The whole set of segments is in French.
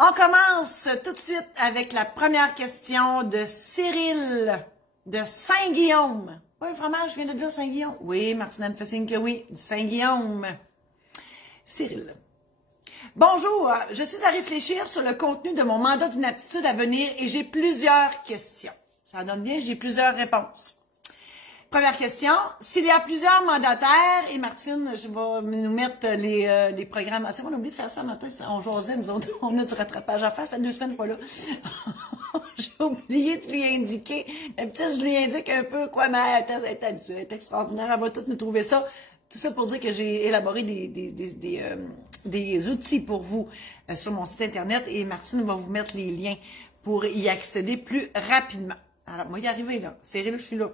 On commence tout de suite avec la première question de Cyril de Saint-Guillaume. Pas un fromage, je viens de dire Saint-Guillaume. Oui, Martina me fait signe que oui, du Saint-Guillaume. Cyril. Bonjour, je suis à réfléchir sur le contenu de mon mandat d'inaptitude à venir et j'ai plusieurs questions. Ça donne bien, j'ai plusieurs réponses. Première question, s'il y a plusieurs mandataires, et Martine, je vais nous mettre les programmes. C'est bon, on a oublié de faire ça matin, on jasait, nous autres, on a du rattrapage à faire, ça fait 2 semaines pas là. J'ai oublié de lui indiquer. D'habitude, je lui indique un peu quoi, mais elle est extraordinaire, elle va toutes nous trouver ça. Tout ça pour dire que j'ai élaboré des outils pour vous sur mon site internet et Martine va vous mettre les liens pour y accéder plus rapidement. Alors, moi, y arriver là. Cyril, je suis là.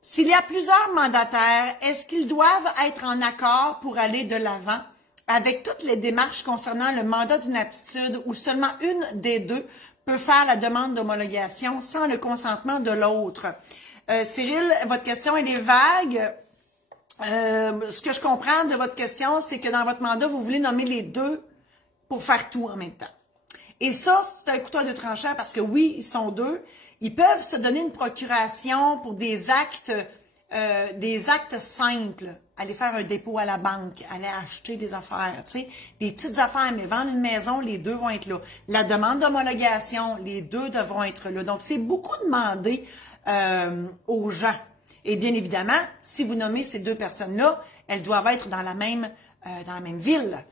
S'il y a plusieurs mandataires, est-ce qu'ils doivent être en accord pour aller de l'avant avec toutes les démarches concernant le mandat d'inaptitude ou seulement une des deux peut faire la demande d'homologation sans le consentement de l'autre? Cyril, votre question, elle est vague. Ce que je comprends de votre question, c'est que dans votre mandat, vous voulez nommer les deux pour faire tout en même temps. Et ça, c'est un couteau à deux tranchants parce que oui, ils sont deux. Ils peuvent se donner une procuration pour des actes simples. Aller faire un dépôt à la banque, aller acheter des affaires, tu sais, des petites affaires, mais vendre une maison, les deux vont être là. La demande d'homologation, les deux devront être là. Donc, c'est beaucoup demandé aux gens. Et bien évidemment, si vous nommez ces deux personnes-là, elles doivent être dans la même ville.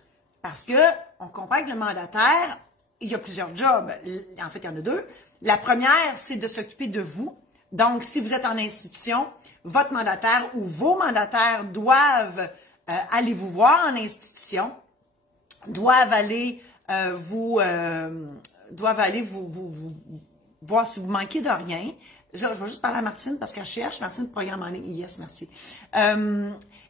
Parce que on comprend que le mandataire, il y a plusieurs jobs. En fait, il y en a deux. La première, c'est de s'occuper de vous. Donc, si vous êtes en institution, votre mandataire ou vos mandataires doivent aller vous voir en institution, doivent aller vous voir si vous manquez de rien. Je vais juste parler à Martine parce qu'elle cherche. Martine, programme en ligne. Yes, merci.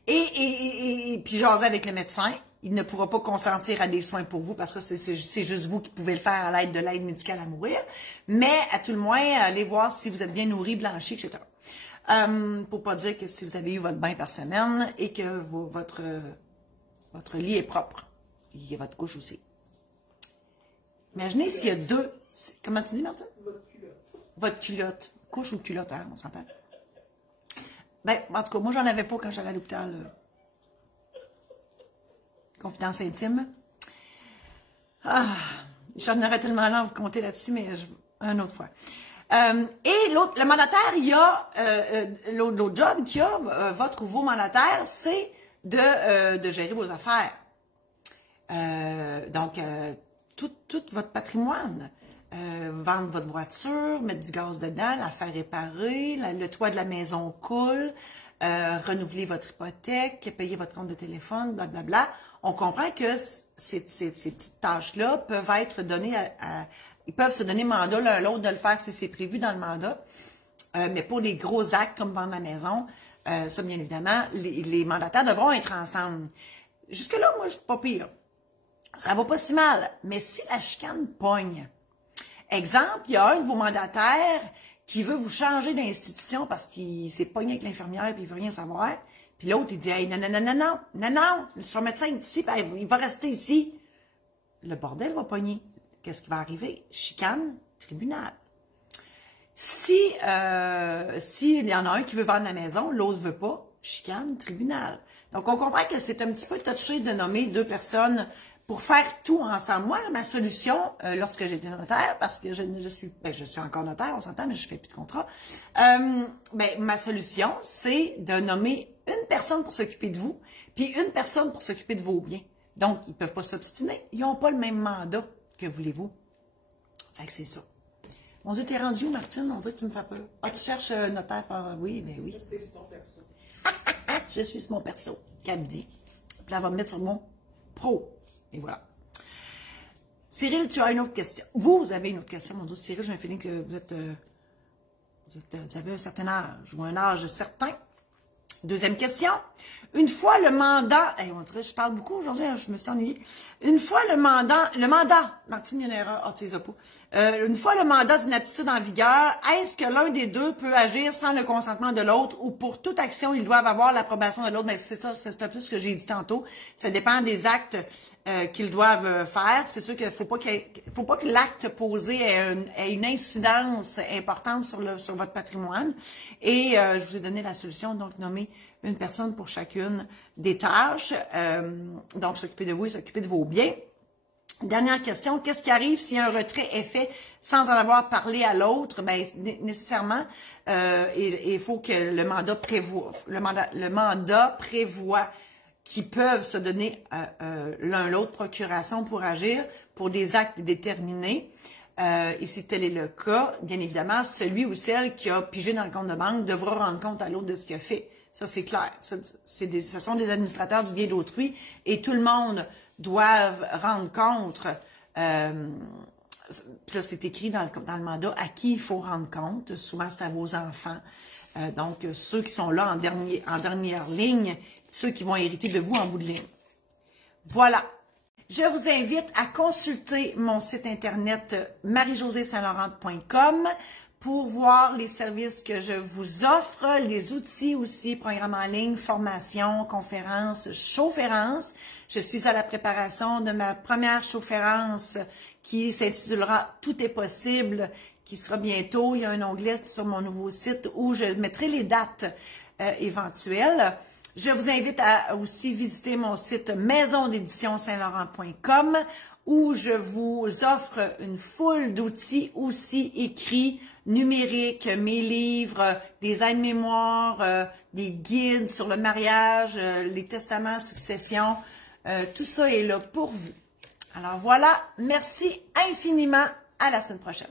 Et puis jaser avec le médecin. Il ne pourra pas consentir à des soins pour vous parce que c'est juste vous qui pouvez le faire à l'aide de l'aide médicale à mourir. Mais à tout le moins, allez voir si vous êtes bien nourri, blanchi, etc. Pour pas dire que si vous avez eu votre bain par semaine et que votre lit est propre. Il y a votre couche aussi. Imaginez s'il y a deux... Comment tu dis, Martine? Votre culotte. Votre culotte. Couche ou culotte, hein, on s'entend? Ben, en tout cas, moi, j'en avais pas quand j'allais à l'hôpital. Confidence intime. Ah, j'en aurais tellement là à vous compter là-dessus, mais une autre fois. Et le mandataire, il y a l'autre job qu'il y a, votre ou vos mandataires, c'est de gérer vos affaires. Donc, tout votre patrimoine. Vendre votre voiture, mettre du gaz dedans, la faire réparer, le toit de la maison coule, renouveler votre hypothèque, payer votre compte de téléphone, blablabla. On comprend que ces petites tâches-là peuvent être données ils peuvent se donner mandat l'un à l'autre de le faire si c'est prévu dans le mandat. Mais pour les gros actes comme vendre la maison, ça, bien évidemment, les mandataires devront être ensemble. Jusque-là, moi, je suis pas pire. Ça va pas si mal. Mais si la chicane pogne, exemple, il y a un de vos mandataires qui veut vous changer d'institution parce qu'il s'est pogné avec l'infirmière et il veut rien savoir. Puis l'autre, il dit, hey, non, son médecin est ici, il va rester ici. Le bordel va pogner. Qu'est-ce qui va arriver? Chicane, tribunal. Si il y en a un qui veut vendre la maison, l'autre veut pas, chicane, tribunal. Donc, on comprend que c'est un petit peu touché de nommer deux personnes pour faire tout ensemble. Moi, ma solution, lorsque j'étais notaire, parce que je suis encore notaire, on s'entend, mais je fais plus de contrat, ma solution, c'est de nommer une personne pour s'occuper de vous, puis une personne pour s'occuper de vos biens. Donc, ils ne peuvent pas s'obstiner. Ils n'ont pas le même mandat que voulez-vous. Fait que c'est ça. Mon Dieu, t'es rendu où, Martine? On dirait que tu me fais peur. Ah, tu cherches notaire par... Oui, ben oui. Je suis sur mon perso, qu'elle me dit. Puis là, elle va me mettre sur mon pro. Et voilà. Cyril, tu as une autre question. Vous avez une autre question, mon Dieu. Cyril, j'ai un feeling que vous avez un certain âge ou un âge certain. Deuxième question. Une fois le mandat... on dirait que je parle beaucoup aujourd'hui, je me suis ennuyée. Une fois le mandat... Martine, il y a une erreur. Ah, tu les as pas. Une fois le mandat d'inaptitude en vigueur, est-ce que l'un des deux peut agir sans le consentement de l'autre ou pour toute action, ils doivent avoir l'approbation de l'autre? Mais c'est ça, c'est un peu ce que j'ai dit tantôt. Ça dépend des actes qu'ils doivent faire. C'est sûr qu'il faut pas que l'acte posé ait une incidence importante sur votre patrimoine. Et je vous ai donné la solution, donc nommer une personne pour chacune des tâches. Donc s'occuper de vous et s'occuper de vos biens. Dernière question, qu'est-ce qui arrive si un retrait est fait sans en avoir parlé à l'autre? Ben, nécessairement, il faut que le mandat prévoit qu'ils peuvent se donner l'un l'autre procuration pour agir pour des actes déterminés. Et si tel est le cas, bien évidemment, celui ou celle qui a pigé dans le compte de banque devra rendre compte à l'autre de ce qu'il a fait. Ça, c'est clair. Ce sont des administrateurs du bien d'autrui et tout le monde doit rendre compte. Puis là, c'est écrit dans le mandat à qui il faut rendre compte. Souvent, c'est à vos enfants. Donc, ceux qui sont là en dernière ligne, ceux qui vont hériter de vous en bout de ligne. Voilà. Je vous invite à consulter mon site internet marie-josée-saint-laurent.com pour voir les services que je vous offre, les outils aussi, programmes en ligne, formation, conférences, chaufférences. Je suis à la préparation de ma première chaufférence qui s'intitulera « Tout est possible », qui sera bientôt. Il y a un onglet sur mon nouveau site où je mettrai les dates éventuelles. Je vous invite à aussi visiter mon site maisondéditionsaintlaurent.com où je vous offre une foule d'outils aussi écrits, numériques, mes livres, des aides-mémoires, des guides sur le mariage, les testaments, succession. Tout ça est là pour vous. Alors voilà, merci infiniment. À la semaine prochaine.